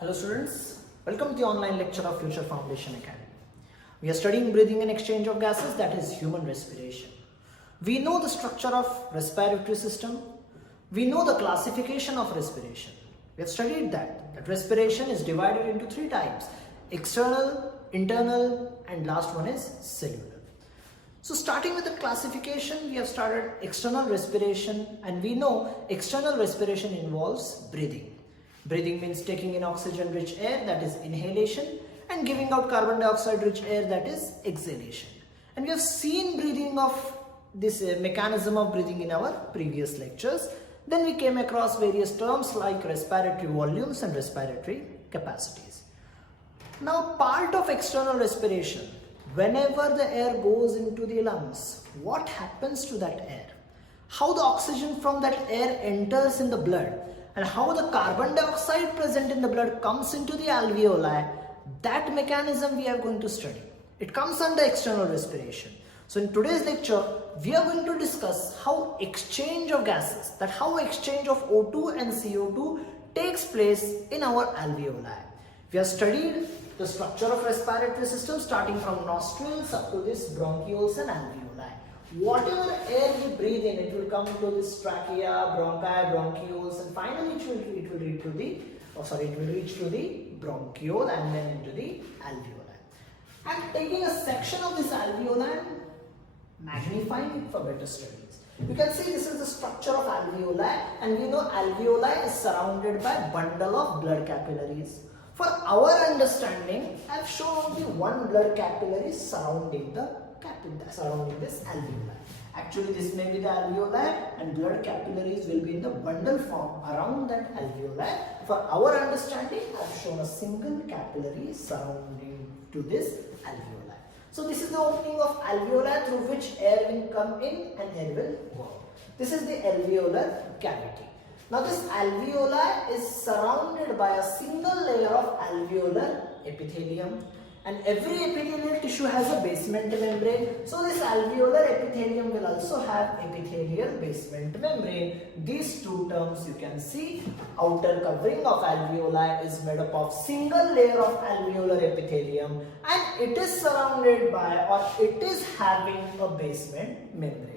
Hello students, welcome to the online lecture of Future Foundation Academy. We are studying breathing and exchange of gases, that is human respiration. We know the structure of respiratory system. We know the classification of respiration. We have studied that respiration is divided into three types: external, internal, and last one is cellular. So starting with the classification, we have started external respiration, and we know external respiration involves breathing. Breathing means taking in oxygen rich air, that is inhalation, and giving out carbon dioxide rich air, that is exhalation. And we have seen breathing of this mechanism of breathing in our previous lectures. Then we came across various terms like respiratory volumes and respiratory capacities. Now part of external respiration, whenever the air goes into the lungs, what happens to that air? How the oxygen from that air enters in the blood, and how the carbon dioxide present in the blood comes into the alveoli, that mechanism we are going to study. It comes under external respiration. So in today's lecture, we are going to discuss how exchange of gases, that how exchange of O2 and CO2 takes place in our alveoli. We have studied the structure of respiratory system starting from nostrils up to this bronchioles and alveoli. Whatever air we breathe in, it will come to this trachea, bronchi, bronchioles, and finally it will reach to the bronchiole and then into the alveoli. And taking a section of this alveoli, magnifying it for better studies. You can see this is the structure of alveoli, and we know alveoli is surrounded by a bundle of blood capillaries. For our understanding, I have shown only one blood capillary surrounding this alveoli. Actually, this may be the alveoli, and blood capillaries will be in the bundle form around that alveoli. For our understanding, I have shown a single capillary surrounding to this alveoli. So this is the opening of alveoli through which air will come in and air will go out. This is the alveolar cavity. Now this alveoli is surrounded by a single layer of alveolar epithelium, and every epithelial tissue has a basement membrane. So this alveolar epithelium will also have epithelial basement membrane. These two terms you can see. Outer covering of alveoli is made up of single layer of alveolar epithelium, and it is surrounded by, or it is having, a basement membrane.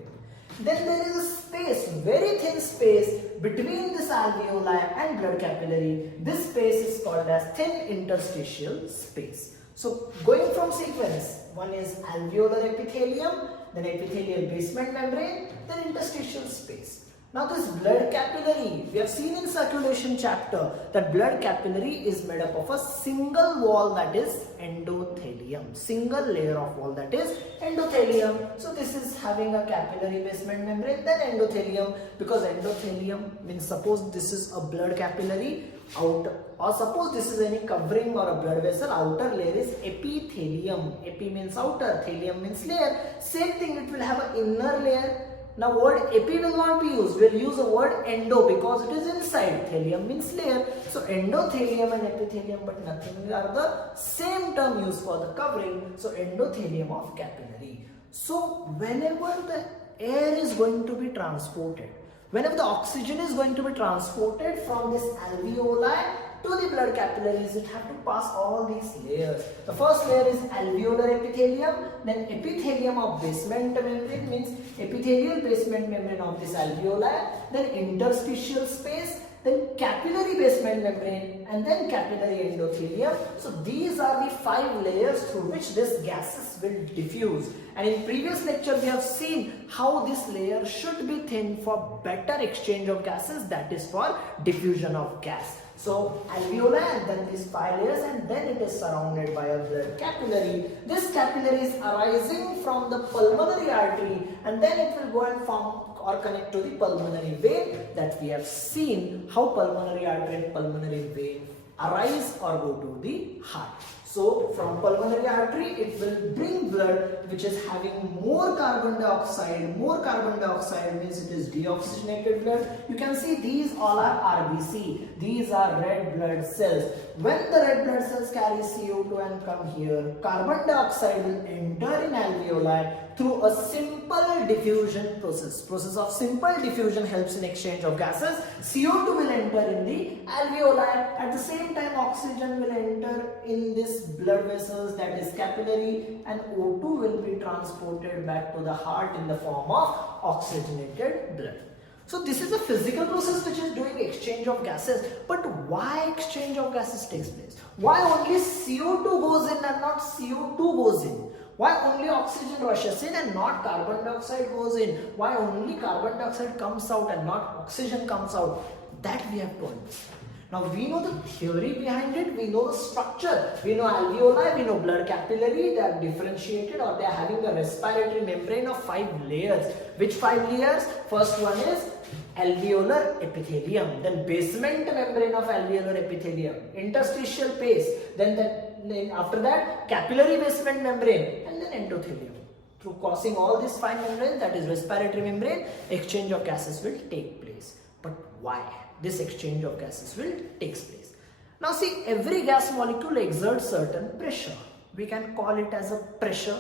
Then there is a space, very thin space between this alveoli and blood capillary. This space is called as thin interstitial space. So going from sequence, one is alveolar epithelium, then epithelial basement membrane, then interstitial space. Now this blood capillary, we have seen in circulation chapter that blood capillary is made up of a single wall, that is endothelium. Single layer of wall, that is endothelium. So this is having a capillary basement membrane, then endothelium, because endothelium means, suppose this is a blood capillary, outer, or suppose this is any covering or a blood vessel, outer layer is epithelium. Epi means outer, thelium means layer. Same thing, it will have an inner layer. Now word epi will not be used, we will use the word endo because it is inside. Thelium means layer. So endothelium and epithelium, but nothing are the same term used for the covering. So endothelium of capillary. So whenever the air is going to be transported, whenever the oxygen is going to be transported from this alveoli to the blood capillaries, it has to pass all these layers. The first layer is alveolar epithelium, then epithelium of basement membrane, means epithelial basement membrane of this alveoli, then interstitial space, then capillary basement membrane, and then capillary endothelium. So these are the 5 layers through which this gases will diffuse. And in previous lecture we have seen how this layer should be thin for better exchange of gases, that is for diffusion of gas. So alveoli and then these 5 layers, and then it is surrounded by a blood capillary. This capillary is arising from the pulmonary artery, and then it will go and form or connect to the pulmonary vein, that we have seen how pulmonary artery and pulmonary vein arise or go to the heart. So from pulmonary artery, it will bring blood which is having more carbon dioxide. More carbon dioxide means it is deoxygenated blood. You can see these all are RBC. These are red blood cells. When the red blood cells carry CO2 and come here, carbon dioxide will enter in alveoli. through a simple diffusion process. Process of simple diffusion helps in exchange of gases. CO2 will enter in the alveoli. At the same time, oxygen will enter in this blood vessels, that is capillary, and O2 will be transported back to the heart in the form of oxygenated blood. So this is a physical process which is doing exchange of gases. But why exchange of gases takes place? Why only CO2 goes in and not CO2 goes in? Why only oxygen rushes in and not carbon dioxide goes in? Why only carbon dioxide comes out and not oxygen comes out? That we have to understand. Now we know the theory behind it, we know the structure, we know alveoli, we know blood capillary, they are differentiated or they are having a respiratory membrane of 5 layers. Which 5 layers? First one is alveolar epithelium, then basement membrane of alveolar epithelium, interstitial space, then after that capillary basement membrane, and then endothelium. Through crossing all these 5 membranes, that is respiratory membrane, exchange of gases will take place. But why this exchange of gases will take place? Now see, every gas molecule exerts certain pressure. We can call it as a pressure,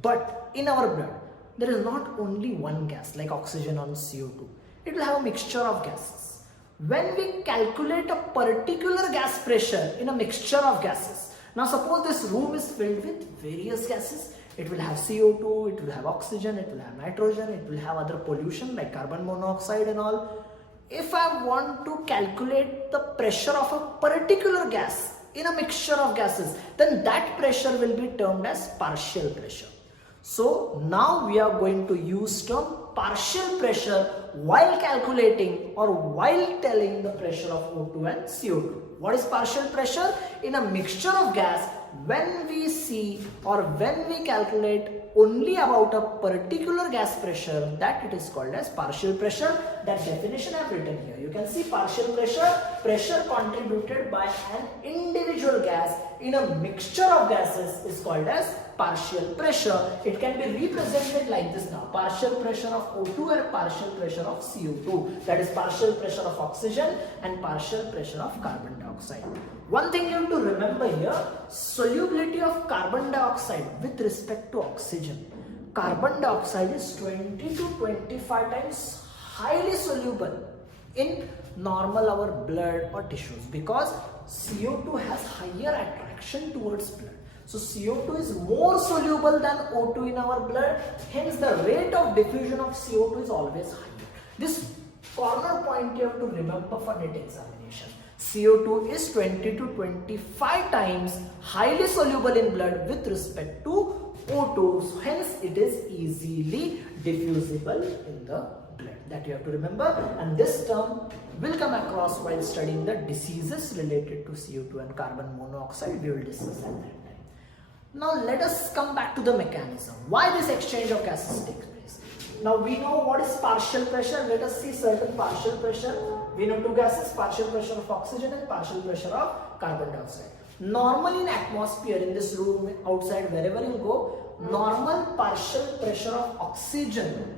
but in our blood there is not only one gas like oxygen or CO2. It will have a mixture of gases. When we calculate a particular gas pressure in a mixture of gases, now suppose this room is filled with various gases. It will have CO2, it will have oxygen, it will have nitrogen, it will have other pollution like carbon monoxide and all. If I want to calculate the pressure of a particular gas in a mixture of gases, then that pressure will be termed as partial pressure. So now we are going to use term partial pressure while calculating or while telling the pressure of O2 and CO2. What is partial pressure? In a mixture of gas, when we see or when we calculate only about a particular gas pressure, that it is called as partial pressure. That definition I have written here. You can see partial pressure, pressure contributed by an individual gas in a mixture of gases is called as partial pressure. It can be represented like this now. Partial pressure of O2 and partial pressure of CO2. That is partial pressure of oxygen and partial pressure of carbon dioxide. One thing you have to remember here, solubility of carbon dioxide with respect to oxygen. Carbon dioxide is 20 to 25 times highly soluble in normal our blood or tissues because CO2 has higher attraction towards blood. So CO2 is more soluble than O2 in our blood, hence the rate of diffusion of CO2 is always higher. This corner point you have to remember for NET examination. CO2 is 20 to 25 times highly soluble in blood with respect to O2, so hence it is easily diffusible in the blood. That you have to remember, and this term will come across while studying the diseases related to CO2 and carbon monoxide. We will discuss at that time. Now let us come back to the mechanism. Why this exchange of gases takes place? Now we know what is partial pressure. Let us see certain partial pressure. We know 2 gases, partial pressure of oxygen and partial pressure of carbon dioxide. Normally in atmosphere, in this room, outside, wherever you go, normal partial pressure of oxygen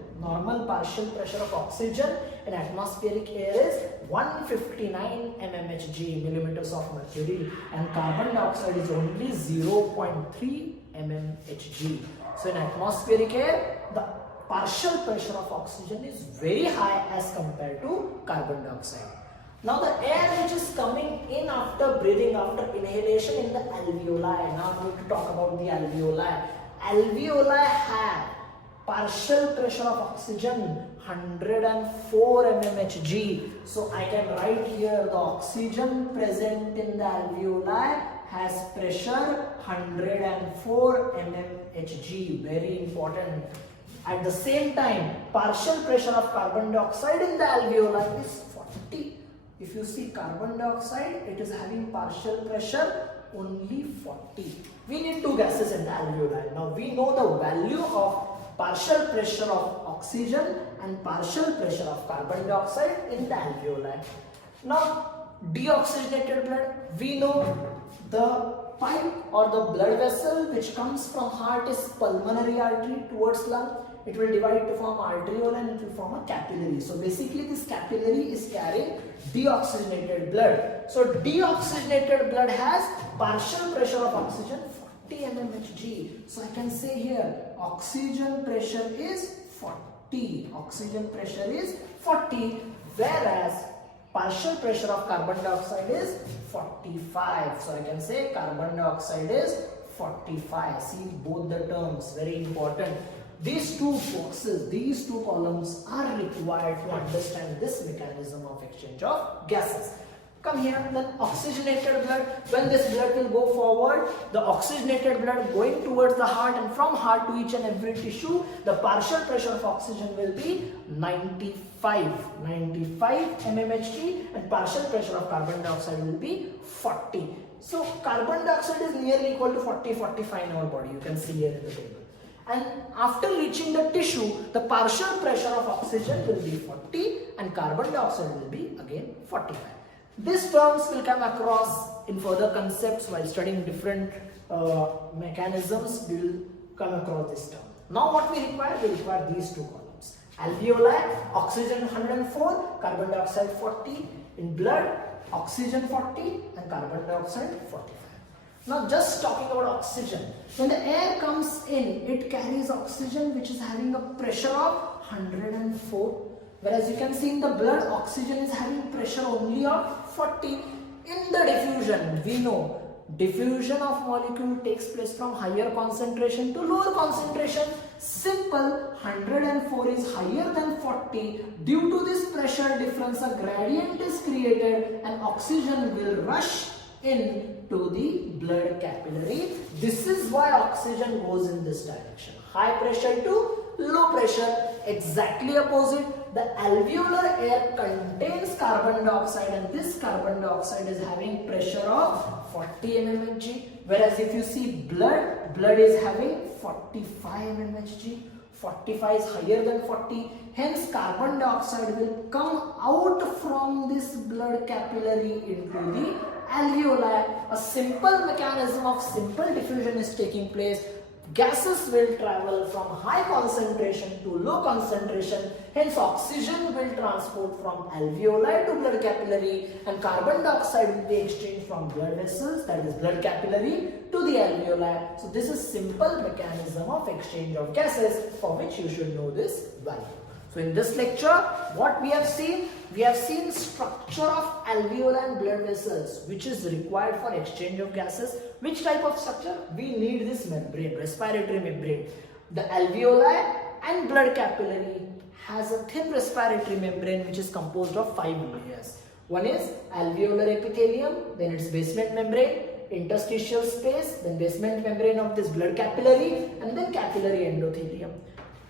in atmospheric air is 159 mmHg, millimeters of mercury, and carbon dioxide is only 0.3 mmHg. So in atmospheric air, the partial pressure of oxygen is very high as compared to carbon dioxide. Now the air which is coming in after breathing, after inhalation in the alveoli. Now I'm going to talk about the alveoli. Alveoli have partial pressure of oxygen 104 mmHg. So I can write here the oxygen present in the alveoli has pressure 104 mmHg. Very important. At the same time, partial pressure of carbon dioxide in the alveoli is 40. If you see carbon dioxide, it is having partial pressure only 40. We need 2 gases in the alveoli. Now we know the value of partial pressure of oxygen and partial pressure of carbon dioxide in the alveoli. Now deoxygenated blood, we know the pipe or the blood vessel which comes from heart is pulmonary artery towards lung. It will divide to form arteriole and it will form a capillary. So basically this capillary is carrying deoxygenated blood. So deoxygenated blood has partial pressure of oxygen 40 mmHg. So I can say here oxygen pressure is 40. Oxygen pressure is 40, whereas partial pressure of carbon dioxide is 45. So I can say carbon dioxide is 45. See both the terms, very important. These two boxes, these two columns are required to understand this mechanism of exchange of gases. Come here, then oxygenated blood. When this blood will go forward, the oxygenated blood going towards the heart, and from heart to each and every tissue, the partial pressure of oxygen will be 95 mmHg, and partial pressure of carbon dioxide will be 40. So carbon dioxide is nearly equal to 40-45 in our body. You can see here in the table. And after reaching the tissue, the partial pressure of oxygen will be 40 and carbon dioxide will be again 45. These terms will come across in further concepts while studying different mechanisms. We will come across this term. Now what we require these two columns. Alveoli, oxygen 104, carbon dioxide 40. In blood, oxygen 40 and carbon dioxide 45. Now just talking about oxygen. When the air comes in, it carries oxygen which is having a pressure of 104. Whereas you can see in the blood, oxygen is having pressure only of 40. In the diffusion, we know diffusion of molecule takes place from higher concentration to lower concentration. Simple, 104 is higher than 40. Due to this pressure difference, a gradient is created and oxygen will rush into the blood capillary. This is why oxygen goes in this direction. High pressure to low pressure. Exactly opposite. The alveolar air contains carbon dioxide, and this carbon dioxide is having pressure of 40 mmHg. Whereas if you see blood is having 45 mmHg. 45 is higher than 40. Hence carbon dioxide will come out from this blood capillary into the alveoli. A simple mechanism of simple diffusion is taking place. Gases will travel from high concentration to low concentration. Hence oxygen will transport from alveoli to blood capillary, and carbon dioxide will be exchanged from blood vessels, that is blood capillary, to the alveoli. So this is simple mechanism of exchange of gases, for which you should know this value. So in this lecture, what we have seen structure of alveoli and blood vessels, which is required for exchange of gases. Which type of structure? We need this membrane, respiratory membrane. The alveoli and blood capillary has a thin respiratory membrane which is composed of 5 layers. One is alveolar epithelium, then its basement membrane, interstitial space, then basement membrane of this blood capillary, and then capillary endothelium.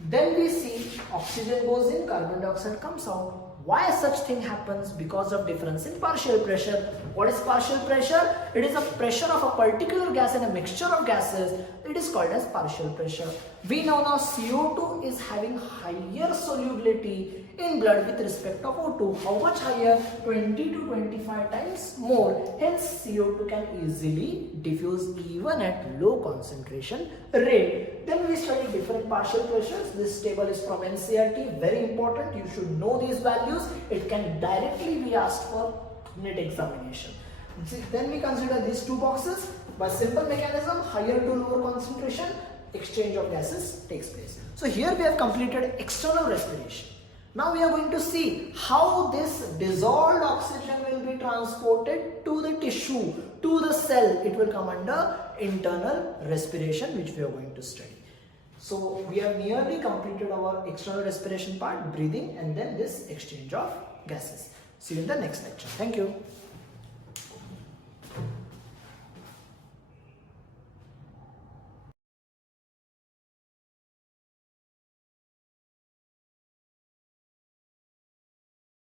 Then we see oxygen goes in, carbon dioxide comes out. Why such thing happens? Because of difference in partial pressure. What is partial pressure? It is a pressure of a particular gas in a mixture of gases. It is called as partial pressure. We know now CO2 is having higher solubility in blood with respect of O2. How much higher? 20 to 25 times more. Hence CO2 can easily diffuse even at low concentration rate. Then we study different partial pressures. This table is from NCERT. Very important. You should know these values. It can directly be asked for NET examination. Then we consider these two boxes. By simple mechanism, higher to lower concentration, exchange of gases takes place. So here we have completed external respiration. Now we are going to see how this dissolved oxygen will be transported to the tissue, to the cell. It will come under internal respiration, which we are going to study. So we have nearly completed our external respiration part, breathing, and then this exchange of gases. See you in the next lecture. Thank you.